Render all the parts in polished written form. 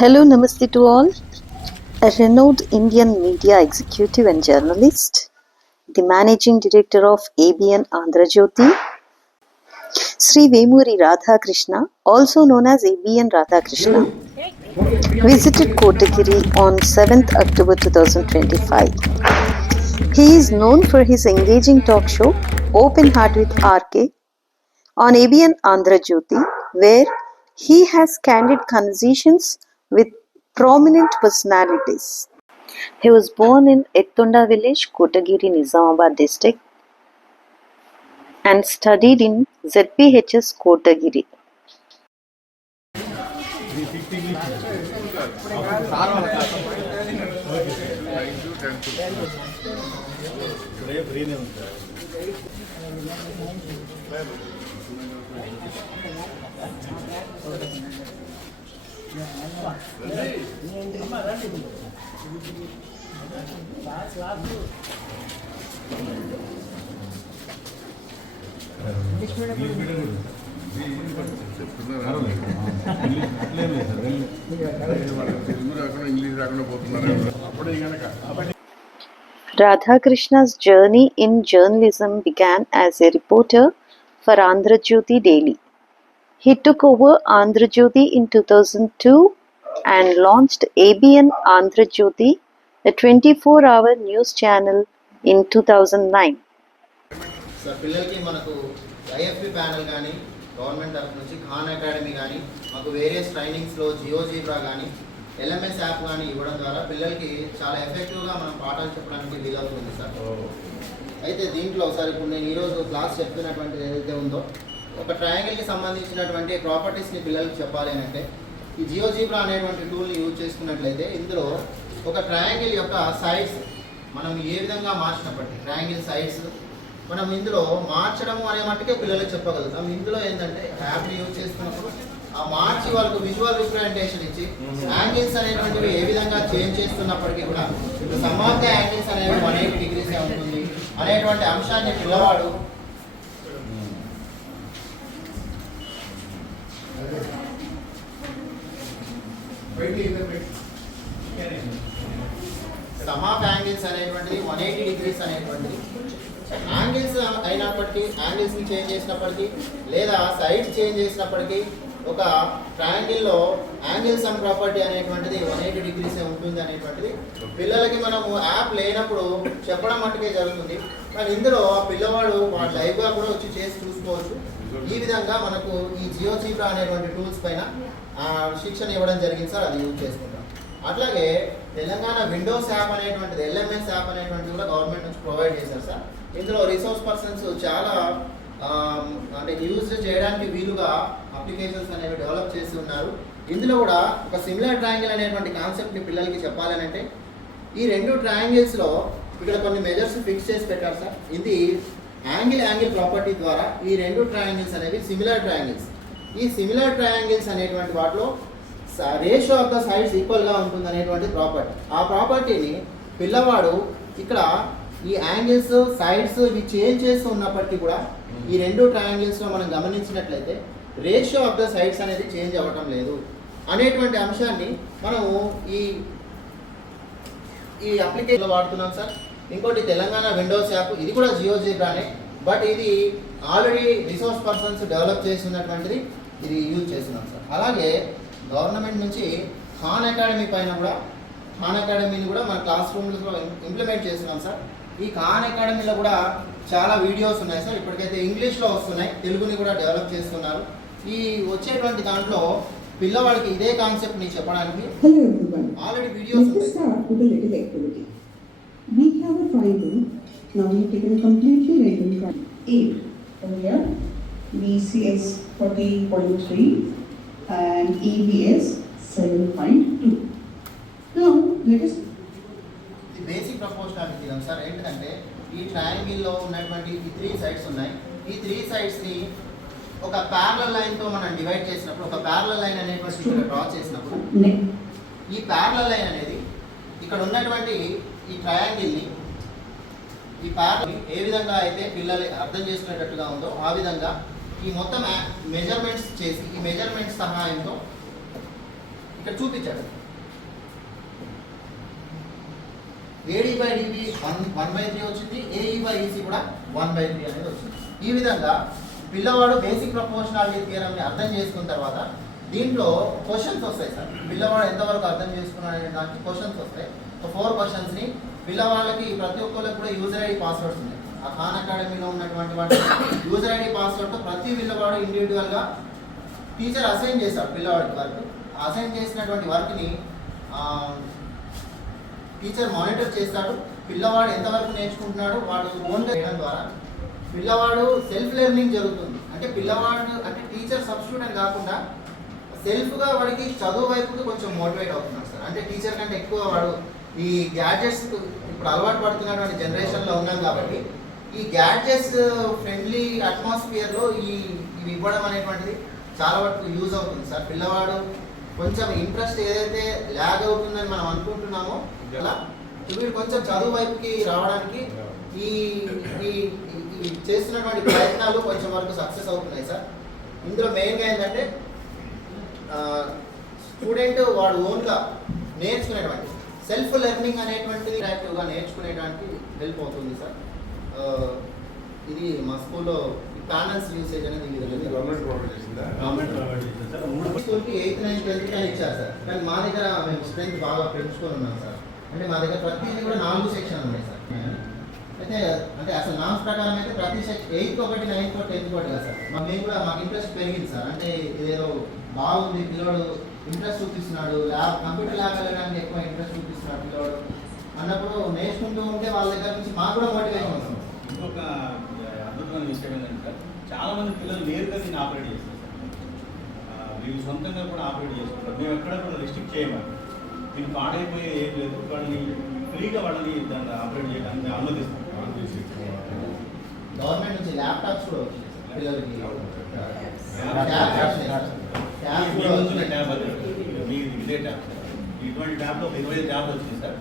Hello, namaste to all. A renowned Indian media executive and journalist, the managing director of ABN Andhra Jyoti, Sri Vemuri Radhakrishna, also known as ABN Radhakrishna, visited Kotagiri on 7th October 2025. He is known for his engaging talk show Open Heart with RK on ABN Andhra Jyoti, where he has candid conversations with prominent personalities. He was born in Ettunda village, Kotagiri, Nizamabad district, and studied in ZPHS Kotagiri. Radhakrishna's journey in journalism began as a reporter for Andhra Jyoti Daily. He took over Andhra Jyoti in 2002 and launched ABN Andhra Jyoti, a 24-hour news channel, in 2009. పిల్లలకి మనకు IFP panel కానీ government తరఫు నుంచి Khan Academy కానీ మాకు various ట్రైనింగ్స్లో జియోజీబ్రా కానీ LMS app కానీ ఇవ్వడం ద్వారా పిల్లలకి చాలా ఎఫెక్టివ్గా మనం పాఠాలు చెప్పడానికి వీలవుతుంది సార్. అయితే దీంట్లో సార్ ఇప్పుడు నేను ఈరోజు క్లాస్ చెప్తున్నటువంటిది ఏదైతే ఉందో ఒక ట్రయాంగిల్కి సంబంధించినటువంటి ప్రాపర్టీస్ని పిల్లలకి చెప్పాలి అని అంటే ఈ జియోజీబ్రా అనేటువంటి టూల్ని యూజ్ చేసుకున్నట్లయితే ఇందులో ఒక ట్రయాంగిల్ యొక్క సైడ్స్ మనం ఏ విధంగా మార్చినప్పటికీ ట్రయాంగిల్ సైడ్స్ మనం ఇందులో మార్చడం అనే మట్టుకే పిల్లలకు చెప్పగలుగుతాం. ఇందులో ఏంటంటే యాప్ని యూజ్ చేసుకున్నప్పుడు ఆ మార్చి వాళ్ళకు విజువల్ రిప్రజెంటేషన్ ఇచ్చి యాంగిల్స్ అనేటువంటివి ఏ విధంగా చేంజ్ చేస్తున్నప్పటికీ కూడా ఇప్పుడు సమ్ ఆఫ్ ద యాంగిల్స్ అనేవి 180 degrees ఉంటుంది అనేటువంటి అంశాన్ని పిల్లవాడు సమ్ ఆఫ్ యాంగిల్స్ అనేటువంటిది 180 degrees అనేటువంటిది యాంగిల్స్ అయినప్పటికీ యాంగిల్స్ని చేంజ్ చేసినప్పటికీ లేదా సైడ్స్ చేంజ్ చేసినప్పటికీ ఒక ట్రయాంగిల్లో యాంగిల్ సమ్ ప్రాపర్టీ అనేటువంటిది 180 degrees ఉంటుంది అనేటువంటిది పిల్లలకి మనము యాప్ లేనప్పుడు చెప్పడం మట్టుకే జరుగుతుంది. కానీ ఇందులో పిల్లవాడు వాడు లైవ్గా కూడా వచ్చి చేసి చూసుకోవచ్చు. ఈ విధంగా మనకు ఈ జియోజీబ్రా అనేటువంటి టూల్స్ పైన శిక్షణ ఇవ్వడం జరిగింది సార్. అది యూజ్ చేసుకుంటాం. అట్లాగే తెలంగాణ విండోస్ యాప్ అనేటువంటిది ఎల్ఎంఎస్ యాప్ అనేటువంటిది కూడా గవర్నమెంట్ నుంచి ప్రొవైడ్ చేశారు సార్. ఇందులో రిసోర్స్ పర్సన్స్ చాలా అంటే యూజ్ చేయడానికి వీలుగా అప్లికేషన్స్ అనేవి డెవలప్ చేసి ఉన్నారు. ఇందులో కూడా ఒక సిమిలర్ ట్రయాంగిల్ అనేటువంటి కాన్సెప్ట్ని పిల్లలకి చెప్పాలని అంటే ఈ రెండు ట్రయాంగిల్స్లో ఇక్కడ కొన్ని మెజర్స్ ఫిక్స్ చేసి పెట్టారు సార్. ఇది యాంగిల్ ప్రాపర్టీ ద్వారా ఈ రెండు ట్రయాంగిల్స్ అనేవి సిమిలర్ ట్రయాంగిల్స్. ఈ సిమిలర్ ట్రయాంగిల్స్ అనేటువంటి వాటిలో రేషియో ఆఫ్ ద సైడ్స్ ఈక్వల్గా ఉంటుంది అనేటువంటి ప్రాపర్టీ. ఆ ప్రాపర్టీని పిల్లవాడు ఇక్కడ ఈ యాంగిల్స్ సైడ్స్ ఇవి చేంజ్ చేస్తూ ఉన్నప్పటికీ కూడా ఈ రెండు ట్రయాంగిల్స్లో మనం గమనించినట్లయితే రేషియో ఆఫ్ ద సైడ్స్ అనేది చేంజ్ అవ్వటం లేదు అనేటువంటి అంశాన్ని మనము ఈ అప్లికేషన్లో వాడుతున్నాం సార్. ఇంకోటి తెలంగాణ విండోస్ యాప్, ఇది కూడా జియోజీబ్రానే, బట్ ఇది ఆల్రెడీ రిసోర్స్ పర్సన్స్ డెవలప్ చేస్తున్నటువంటిది ఇది యూజ్ చేస్తున్నాం సార్. అలాగే గవర్నమెంట్ నుంచి ఖాన్ అకాడమీ పైన కూడా ఖాన్ అకాడమీని కూడా మన క్లాస్ రూమ్స్లో ఇంప్లిమెంట్ చేస్తున్నాం సార్. ఈ ఖాన్ అకాడమీలో కూడా చాలా వీడియోస్ ఉన్నాయి సార్. ఇప్పటికైతే ఇంగ్లీష్లో వస్తున్నాయి, తెలుగుని కూడా డెవలప్ చేస్తున్నారు. ఈ వచ్చేటువంటి దాంట్లో పిల్లవాడికి ఇదే కాన్సెప్ట్ని చెప్పడానికి ఆల్రెడీ వీడియోస్ ఉన్నాయి. We have a finding. Now we have taken a completely random finding. 8. Earlier, BCS 40.3 and EBS 7.2. Now let us. The basic proportionality sir ఏంటంటే ఈ ట్రయాంగిల్లో ఉన్నటువంటి ఈ 3 సైడ్స్ ఉన్నాయి. ఈ 3 సైడ్స్ని ఒక ప్యారలల్ లైన్తో మనం డివైడ్ చేసినప్పుడు, ఒక ప్యారలల్ లైన్ అనేటువంటి ఇక్కడ డ్రా చేసినప్పుడు ఈ ప్యారలల్ లైన్ అనేది ఇక్కడ ఉన్నటువంటి ఈ ట్రయాంగిల్ని ఈ ప్యారల్ ఏ విధంగా అయితే పిల్లలు అర్థం చేసుకునేటట్టుగా ఉందో ఆ విధంగా ఈ మొత్తం మెజర్మెంట్స్ చేసి ఈ మెజర్మెంట్స్ సహాయంతో ఇక్కడ చూపించాడు. AD/DB 1/3 వచ్చింది, AE/EC కూడా 1/3 అనేది వచ్చింది. ఈ విధంగా పిల్లవాడు బేసిక్ ప్రపోర్షనాలిటీ థియరమ్ని అర్థం చేసుకున్న తర్వాత దీంట్లో క్వశ్చన్స్ వస్తాయి సార్. పిల్లవాడు ఎంతవరకు అర్థం చేసుకున్నాడు అనే దానికి క్వశ్చన్స్ వస్తాయి. 4 క్వశ్చన్స్ని పిల్లవాళ్ళకి ప్రతి ఒక్కరికి కూడా యూజర్ ఐడి పాస్వర్డ్స్ ఉన్నాయి. ఆ ఖాన్ అకాడమీలో ఉన్నటువంటి వాటి యూజర్ ఐడి పాస్వర్డ్తో ప్రతి పిల్లవాడు ఇండివిజువల్గా టీచర్ అసైన్ చేశారు పిల్లవాడికి వర్క్. అసైన్ చేసినటువంటి వర్క్ని టీచర్ మానిటర్ చేస్తాడు. పిల్లవాడు ఎంతవరకు నేర్చుకుంటున్నాడు వాడు ఓన్గా చేయడం ద్వారా పిల్లవాడు సెల్ఫ్ లెర్నింగ్ జరుగుతుంది. అంటే పిల్లవాడు అంటే టీచర్ సబ్స్టిట్యూట్ కాకుండా సెల్ఫ్గా వాడికి చదువు వైపుకి కొంచెం మోటివేట్ అవుతున్నాడు సార్. అంటే టీచర్ కంటే ఎక్కువ వాడు ఈ గ్యాడ్జెట్స్ ఇప్పుడు అలవాటు పడుతున్నటువంటి జనరేషన్లో ఉన్నాం కాబట్టి ఈ గ్యాడ్జెట్స్ ఫ్రెండ్లీ అట్మాస్ఫియర్లో ఇవి ఇవ్వడం అనేటువంటిది చాలా వరకు యూజ్ అవుతుంది సార్. పిల్లవాడు కొంచెం ఇంట్రెస్ట్ ఏదైతే ల్యాగ్ అవుతుందని మనం అనుకుంటున్నామో అలా వీడు కొంచెం చదువు వైపుకి రావడానికి ఈ చేస్తున్నటువంటి ప్రయత్నాలు కొంచెం వరకు సక్సెస్ అవుతున్నాయి సార్. ఇందులో మెయిన్గా ఏంటంటే స్టూడెంట్ వాడు ఓన్గా నేర్చుకునేటువంటి సెల్ఫ్ లెర్నింగ్ అనేటువంటిది యాక్టివ్గా నేర్చుకునేటువంటి హెల్ప్ అవుతుంది సార్. ఇది మా స్కూల్లో ప్యానల్స్ యూసేజ్ అనేది స్కూల్కి 8th, 9th, 10th కానీ ఇచ్చారు సార్. కానీ మా దగ్గర మేము స్ట్రెంత్ బాగా పెంచుకొని ఉన్నాం సార్. అంటే మా దగ్గర ప్రతిదీ కూడా 4 సెక్షన్ ఉన్నాయి సార్. అయితే అంటే అసలు నామ్స్ ప్రకారం అయితే ప్రతి సెక్షన్ 8th ఒకటి, 9th ఒకటి, 10th ఒకటి కదా సార్. మేము కూడా మాకు ఇంట్రెస్ట్ పెరిగింది సార్. అంటే ఇదేదో బాగుంది, పిల్లవాడు ఇంట్రెస్ట్ చూపిస్తున్నాడు, కంప్యూటర్ ల్యాబ్ వెళ్ళడానికి ఎక్కువ ఇంట్రెస్ట్ చూపిస్తున్నాడు పిల్లవాడు అన్నప్పుడు నేర్చుకుంటూ ఉంటే వాళ్ళ దగ్గర నుంచి మాకు కూడా మోటివేషన్ వస్తుంది. ఇంకొక అద్భుతమైన విషయం ఏంటంటే చాలా మంది పిల్లలు నేరుగా దీన్ని ఆపరేట్ చేస్తారు. వీళ్ళు సొంతంగా కూడా ఆపరేట్ చేసుకుంటారు. మేము ఎక్కడ కూడా రిస్ట్రిక్ట్ చేయము. దీన్ని పాడైపోయే ఏం లేదు. వాళ్ళని ఫ్రీగా వాళ్ళని దాన్ని ఆపరేట్ చేయడానికి అనుమతిస్తాం. గవర్నమెంట్ నుంచి ల్యాప్టాప్స్ కూడా వచ్చింది పిల్లలకి. ఇదే ట్యాబ్ ఇటువంటి ట్యాబ్లో 25 ట్యాబ్లు వచ్చింది సార్.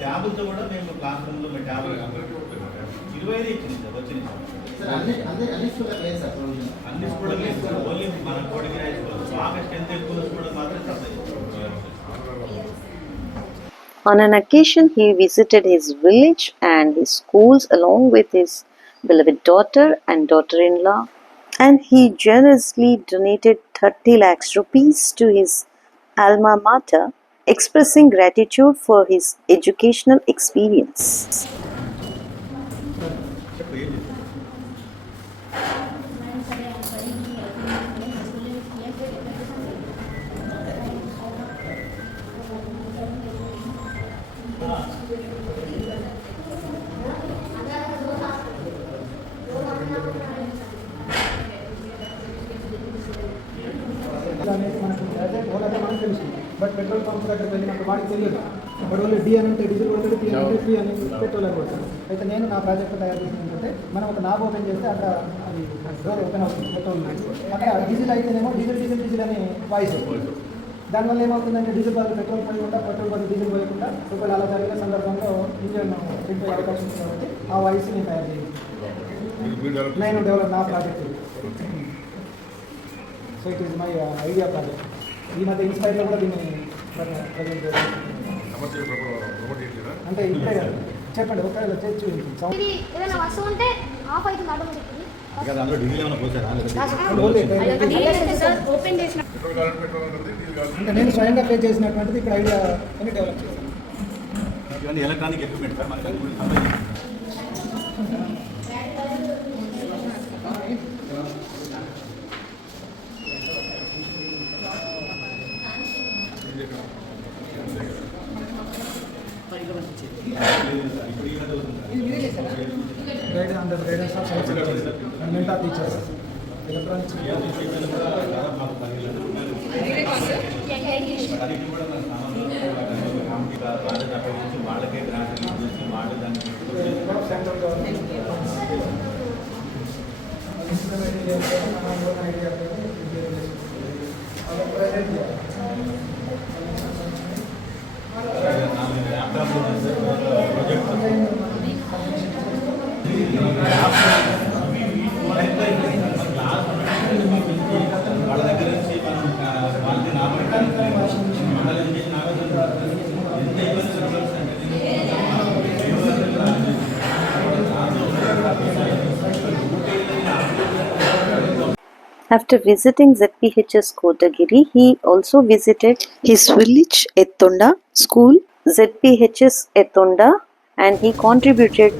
ట్యాబులతో కూడా మేము క్లాస్ రూమ్లో మేము ట్యాబ్ 25 ఇచ్చింది సార్. వచ్చింది సార్. అన్ని స్కూల్లో లేదు సార్. అన్ని స్కూల్లో లేదు సార్. ఓన్లీ మన కోడికి బాగా స్ట్రెంత్ ఎక్కువ స్కూల్లో మాత్రం supply. On an occasion, he visited his village and his schools along with his beloved daughter and daughter-in-law, and he generously donated 30 lakhs rupees to his alma mater, expressing gratitude for his educational experience. అనేది మనకు ఓలాగా మనకు తెలుసు. But petrol pump దగ్గర వెళ్ళినప్పుడు వాడికి తెలియదు. వాడు వాళ్ళు డి అని అంటే డీజిల్ కొడతాడు, పి అంటే పి అని పెట్రోల్ అని కొడతాడు. అయితే నేను నా ప్రాజెక్ట్ తయారు చేసింది ఏంటంటే మనం ఒక నాబ్ ఓపెన్ చేస్తే అక్కడ అది డోర్ ఓపెన్ అవుతుంది పెట్రోల్. అక్కడ డీజిల్ అయితేనేమో డీజిల్ అని వాయిస్ అవుతుంది. దానివల్ల ఏమవుతుందంటే డీజిల్ బదులు పెట్రోల్ పోయకుండా, పెట్రోల్ బదులు డీజిల్ పోయకుండా ఒకవేళ అలా జరిగిన సందర్భంలో ఇంజన్ రిపేర్ అవకాశం ఉంది కాబట్టి ఆ వాయిస్ నేను తయారు చేయాలి. నేను డెవలప్ నా project. So it is my idea project. ఈ మధ్య ఇన్స్పైర్లో కూడా దీన్ని ప్రజెంట్ చేయాలి. అంటే ఇప్పుడే కదా చెప్పండి, ఒకవేళ చేసి ఏదైనా వస్తువు ఉంటే ఆఫ్ అవుతుంది ఆటోమేటిక్లీ. అందులో డీజిల్ ఏమైనా పోసారా? అంటే నేను స్వయంగా పే చేసినటువంటిది ఇక్కడ ఐడియా అని డెవలప్ చేశాను. ఇవన్నీ ఎలక్ట్రానిక్ ఎక్విప్మెంట్ సార్. మనకి guidance of science and mentor teachers electronics. వాళ్ళకే గ్రాంట్ చూసి వాళ్ళు దాన్ని సెంట్రల్ గవర్నమెంట్ వాళ్ళ దగ్గర నుంచి మనం వాళ్ళని నామకరణం After visiting ZPHS Kotagiri, he also visited his village Ettonda school, ZPHS Ettonda, and he contributed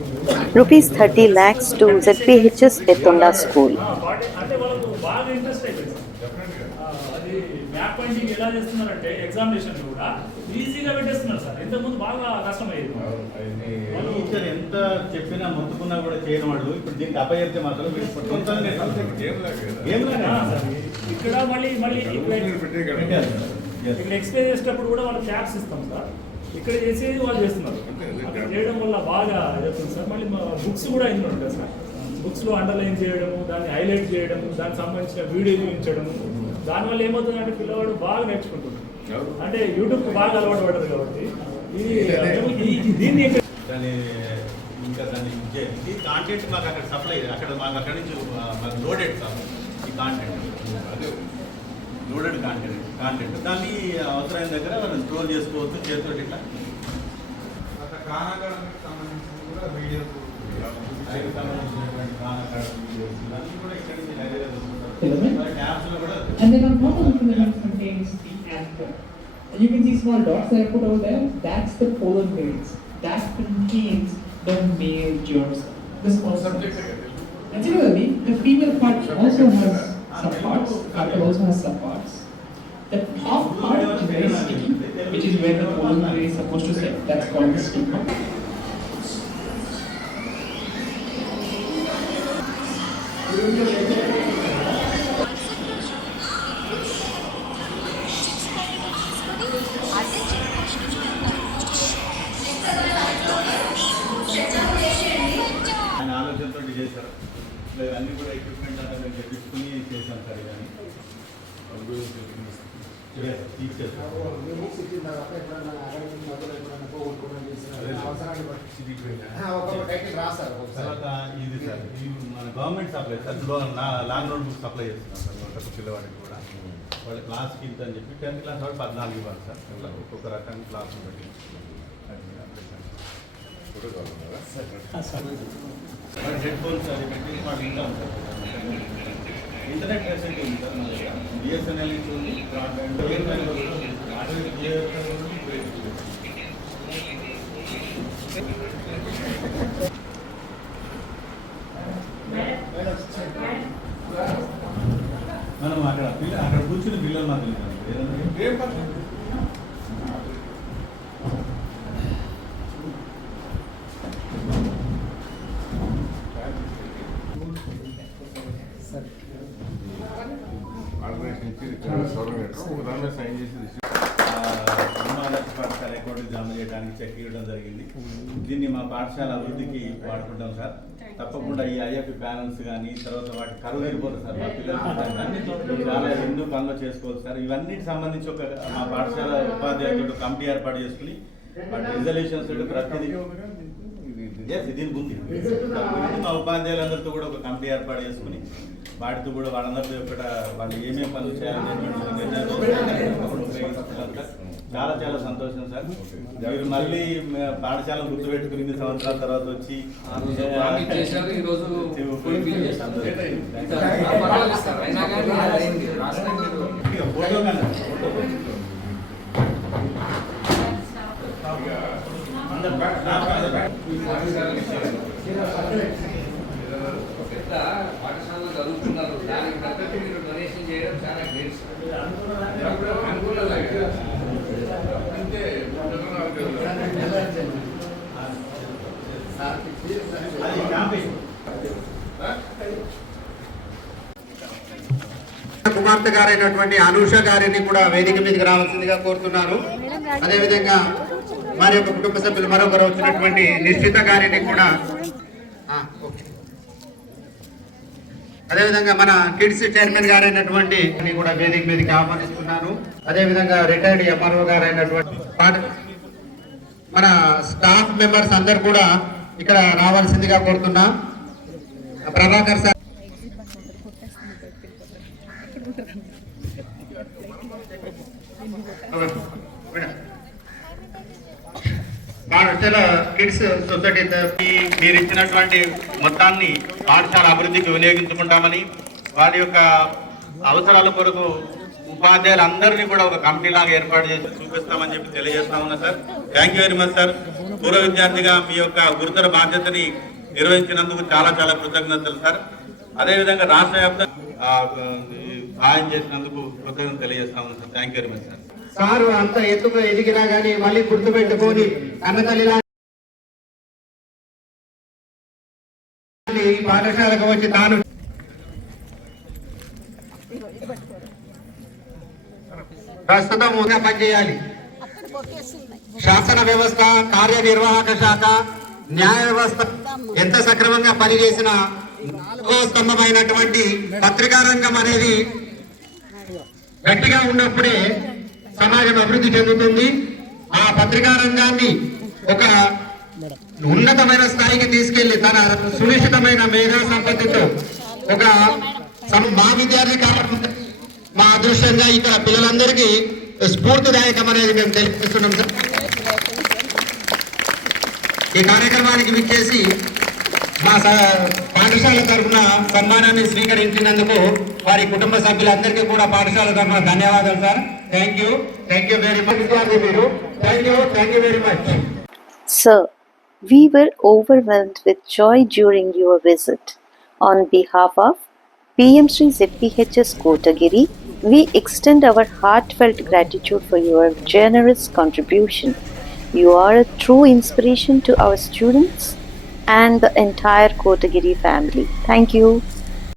rupees 30 lakhs to ZPHS Ettonda school. అంటే వాళ్ళకు బాగా ఇంట్రెస్ట్ అయిపోయింది అది మ్యాప్ పాయింటింగ్ ఎలా చేస్తున్నారంటే ఎగ్జామినేషన్ కూడా ఈజీగా పెట్టేస్తున్నారు సార్. ఇంతకుముందు బాగా కష్టమయ్యేది. టీచర్ ఎంత చెప్పినా మొత్తుకున్నా కూడా చేయని వాళ్ళు ఇప్పుడు దీనికి అప్పచెప్తే మాత్రం ఇక్కడ మళ్ళీ ఇక్కడ ఎక్స్ప్లెయిన్ చేసేటప్పుడు కూడా వాళ్ళకి క్యాప్స్ ఇస్తాం సార్. ఇక్కడ చేసేది వాళ్ళు చేస్తున్నారు. అక్కడ చేయడం వల్ల బాగా చెప్తుంది సార్. మళ్ళీ బుక్స్ కూడా ఇందులో ఉంటాయి సార్. బుక్స్లో అండర్లైన్ చేయడము, దాన్ని హైలైట్ చేయడము, దానికి సంబంధించిన వీడియో చూపించడము, దానివల్ల ఏమవుతుందంటే పిల్లవాడు బాగా నేర్చుకుంటున్నాడు. అంటే యూట్యూబ్కి బాగా అలవాటు పడ్డది కాబట్టి దీన్ని దాన్ని ఇంకా దాన్ని ఈ కాంటెంట్ మాకు అక్కడ సప్లై మాకు అక్కడి నుంచి మాకు లోడెడ్ సార్ ఈ కాంటెంట్ లోడెడ్ కాంటెంట్ దాన్ని అవసరమైన దగ్గర మనం స్టోర్ చేసుకోవచ్చు చేతితో ఇట్లా సంబంధించిన కూడా వీడియోస్ సంబంధించినటువంటి వీడియోస్ ఇవన్నీ కూడా ఇక్కడ నుంచి యాప్స్లో కూడా. And then on top of the filament contains the anchor. And you can see small dots that I put over there. That's the pollen grains. That contains the male germ cell. The small subject. And similarly, the female part also has subparts. Carpel also has subparts. The top part is very sticky, which is where the pollen grain is supposed to sit. That's called the stigma. ఆయన ఆలోచనతో చేశారు. అన్నీ కూడా equipment అంతా మేము తెప్పించుకుని చేశాం sir. కానీ తర్వాత ఇది సార్ ఇది మన government supply sir. Long note book supply చేస్తున్నాం సార్ ఒక్కొక్క పిల్లవాడికి కూడా. వాళ్ళ క్లాస్కి ఇంత అని చెప్పి 10th క్లాస్ వాడు 14 ఇవ్వాలి సార్. అట్లా ఒక్కొక్క రకాన్ని క్లాస్ బట్టి హెడ్ ఫోన్స్ అది పెట్టి మాకు ఇంకా సార్. ఇంటర్నెట్ ఫెసిలిటీ ఉంది సార్ మన దగ్గర. బిఎస్ఎన్ఎల్ ఉంది, బ్రాడ్బ్యాండ్ మనం అక్కడ కూర్చుని పిల్లలు మాకు రికార్డు జమ చేయడానికి చెక్ ఇవ్వడం జరిగింది. దీన్ని మా పాఠశాల అభివృద్ధికి వాడుకుంటాం సార్. తప్పకుండా ఈ ఐఎఫ్ఈ ప్యానల్స్ కానీ తర్వాత వాటి కరువు తీరిపోతుంది సార్. మా పిల్లలు చాలా ఎన్నో పనులు చేసుకోవచ్చు సార్. ఇవన్నిటికి సంబంధించి మా పాఠశాల ఉపాధ్యాయులతో కమిటీ ఏర్పాటు చేసుకుని వాటి రిజల్యూషన్స్ ప్రతిదీ దీని ఉంది. మా ఉపాధ్యాయులందరితో కూడా ఒక కమిటీ ఏర్పాటు చేసుకుని వాటితో కూడా వాళ్ళందరితో ఇక్కడ వాళ్ళు ఏమేమి పనులు చేయాలని చాలా చాలా సంతోషం సార్. మీరు మళ్ళీ పాఠశాల గుర్తుపెట్టుకుని 8 సంవత్సరాల తర్వాత వచ్చి ఫోటో పాఠశాలలో చదువుతున్నారు. దానికి తగ్గట్టు మీరు డొనేషన్ చేయడం చాలా గ్రేట్ కుమార్తె గారైనటువంటి అనూష గారిని కూడా వేదిక మీదకి రావాల్సిందిగా కోరుతున్నాను. అదేవిధంగా వారి యొక్క కుటుంబ సభ్యులు మరొకరు వచ్చినటువంటి నిశ్చిత గారిని కూడా అదేవిధంగా మన కిడ్స్ చైర్మన్ గారైనటువంటి కూడా వేదిక మీదకి ఆహ్వానిస్తున్నాను. అదేవిధంగా రిటైర్డ్ ఎంఆర్ఓ గారైనటువంటి మన స్టాఫ్ మెంబర్స్ అందరు కూడా ఇక్కడ రావాల్సిందిగా కోరుతున్నా. ప్రభాకర్ సార్ పాఠశాల కిడ్స్ సొసైటీ మీరు ఇచ్చినటువంటి మొత్తాన్ని పాఠశాల అభివృద్ధికి వినియోగించుకుంటామని వారి యొక్క అవసరాల కొరకు ఉపాధ్యాయులందరినీ కూడా ఒక కమిటీ లాగా ఏర్పాటు చేసి చూపిస్తామని చెప్పి తెలియజేస్తా ఉన్నా sir. Thank you very much sir. పూర్వ విద్యార్థిగా మీ యొక్క గురుతర బాధ్యతని నిర్వహించినందుకు చాలా చాలా కృతజ్ఞతలు సార్. అదేవిధంగా రాష్ట్ర వ్యాప్తంగా సహాయం చేసినందుకు కృతజ్ఞతలు తెలియజేస్తా ఉన్నాను sir. Thank you very much sir. Sir అంత ఎత్తుకు ఎదిగినా కానీ మళ్ళీ గుర్తుపెట్టుకొని అన్నతల్లిలా పాఠశాలకు వచ్చి తాను ప్రస్తుతం పనిచేయాలి. శాసన వ్యవస్థ, కార్యనిర్వాహక శాఖ, న్యాయ వ్యవస్థ ఎంత సక్రమంగా పనిచేసిన నాలుగో స్తంభమైనటువంటి పత్రికా రంగం అనేది గట్టిగా ఉన్నప్పుడే సమాజం అభివృద్ధి చెందుతుంది. ఆ పత్రికా రంగాన్ని ఒక ఉన్నతమైన స్థాయికి తీసుకెళ్లి తన సునిశ్చితమైన మేధా సంపత్తితో ఒక మా విద్యార్థి కాలం మా అదృష్టంగా ఇక్కడ పిల్లలందరికీ స్ఫూర్తిదాయకం అనేది మేము తెలియజేస్తున్నాం సార్. ఈ కార్యక్రమానికి విచ్చేసి మా పాఠశాల తరఫున సన్మానాన్ని స్వీకరించినందుకు వారి కుటుంబ సభ్యులందరికీ కూడా పాఠశాల తరఫున ధన్యవాదాలు sir. Thank you very much. విద్యార్థి మీరు thank you very much. Sir, we were overwhelmed with joy during your visit. On behalf of PM Sri ZPHS Kotagiri, we extend our heartfelt gratitude for your generous contribution. You are a true inspiration to our students and the entire Kotagiri family. Thank you.